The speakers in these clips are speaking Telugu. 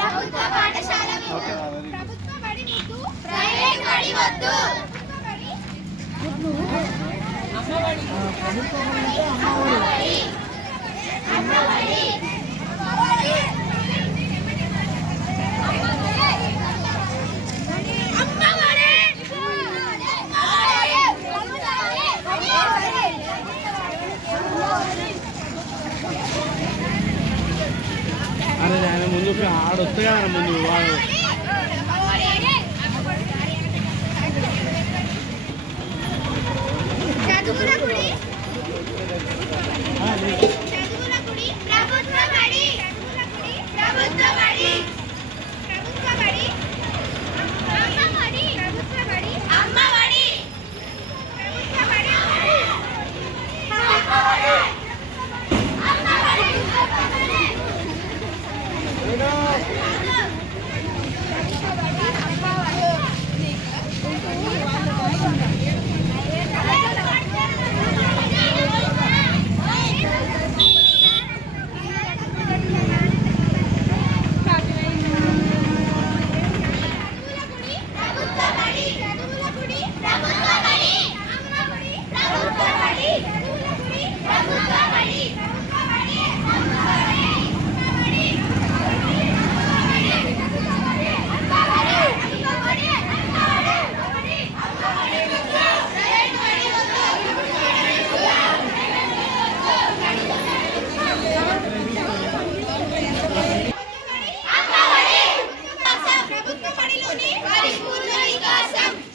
ప్రభుత్వ పాఠశాల ప్రభుత్వ బడి ముద్దు ప్రైవేట్ బడి వద్దు. అరే ರೂಪಾಯಿ ಆಡುತ್ತೆ ಮುಂದೆ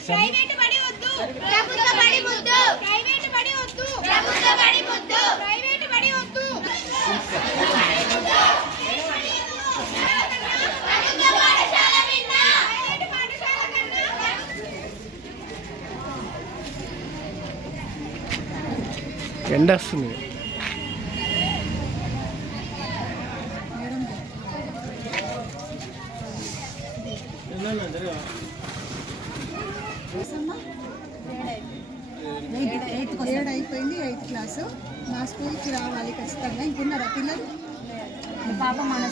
ప్రైవేట్ బడి వద్దు. ప్రభుత్వ బడి ముద్దు ప్రైవేట్ బడి వద్దు. ప్రభుత్వ బడి ముద్దు ప్రైవేట్ బడి వద్దు. ప్రభుత్వ పాఠశాల విన్నా. ప్రైవేట్ పాఠశాల కన్నా. ఎండ వస్తుంది. ఏడు ఎయిత్ క్లాసు. మా స్కూల్కి రావాలి ఖచ్చితంగా. ఇంకున్నారా పిల్లలు? పాప మన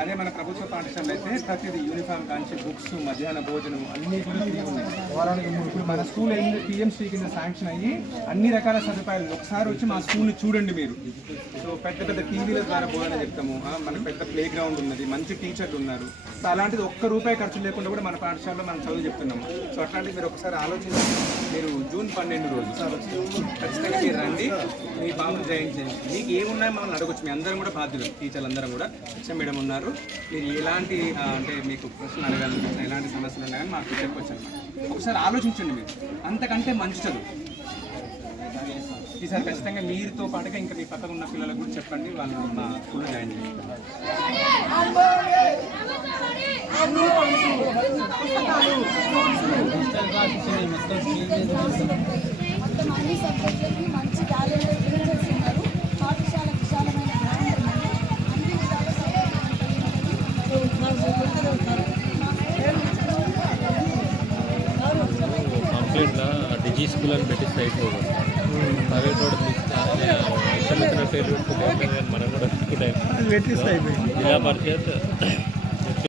అదే మన ప్రభుత్వ పాఠశాలలో అయితే ప్రతిదీ యూనిఫామ్ కాంచి బుక్స్ మధ్యాహ్న భోజనం అన్ని కూడా ఫ్రీ ఉన్నాయి. ఇప్పుడు మన స్కూల్ పిఎంసీ కింద శాంక్షన్ అయ్యి అన్ని రకాల సదుపాయాలు ఒకసారి వచ్చి మా స్కూల్ని చూడండి మీరు. సో పెద్ద పెద్ద టీవీల ద్వారా బోధన చెప్తాము. మనకు పెద్ద ప్లే గ్రౌండ్ ఉన్నది మంచి టీచర్లు ఉన్నారు. సో అలాంటిది ఒక్క రూపాయి ఖర్చు లేకుండా కూడా మన పాఠశాలలో మనం చదువు చెప్తున్నాము. సో అట్లాంటివి మీరు ఒకసారి ఆలోచించి మీరు జూన్ పన్నెండు రోజు. ఖచ్చితంగా మీరు రండి. మీ బాబుని జాయిన్ చేయండి. మీకు ఏమున్నాయో ఇక్కడికి వచ్చి మీ అందరం కూడా బాధ్యులు టీచర్లు అందరం కూడా శిక్షణ మేడం ఉన్నారు. మీరు ఎలాంటి అంటే మీకు ప్రశ్నలు అడగాలనిపించిన ఎలాంటి సమస్యలు ఉన్నాయని మాకు చెప్పొచ్చు ఒకసారి ఆలోచించండి మీరు. అంతకంటే మంచి చదువు ఈసారి ఖచ్చితంగా మీరుతో పాటుగా ఇంకా మీ పక్కన ఉన్న పిల్లలకు కూడా చెప్పండి వాళ్ళు మా స్కూల్లో జాయిన్ చేయండి. మొత్తం అని పెట్టి సైట్ పోవాలి ప్రైవేట్ వాడు ఇష్టం వచ్చిన పేరు పెట్టుకుంటే మనం కూడా పెట్టుకుంటే జిల్లా పరిషత్